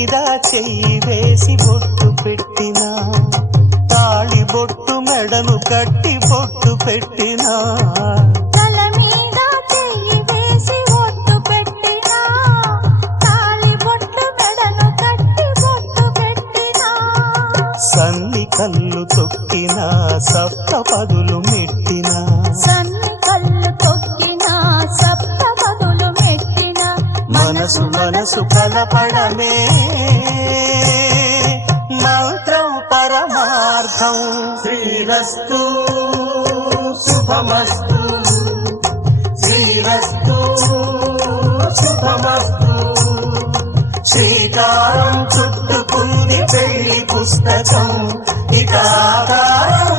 మీద చెయ్యి వేసి బొట్టు పెట్టినా, తాళి బొట్టు మెడను కట్టి బొట్టు పెట్టినా, తల మీద చెయ్యి వేసి బొట్టు పెట్టినా, తాళి బొట్టు మెడను కట్టి బొట్టు పెట్టినా, సన్ని కళ్ళు తొక్కినా సప్త పదులు మెట్టినా, సన్ని కళ్ళు తొక్కినా సప్త పదులు మెట్టినా, మనసు మనసు కలపడమే మంత్రం పరమార్థం. శ్రీరస్తు శుభమస్తు, శ్రీరస్తు శుభమస్తు. శ్రీకారం చుట్టుకుంది పెళ్లి పుస్తకం, ఇక ఆకారం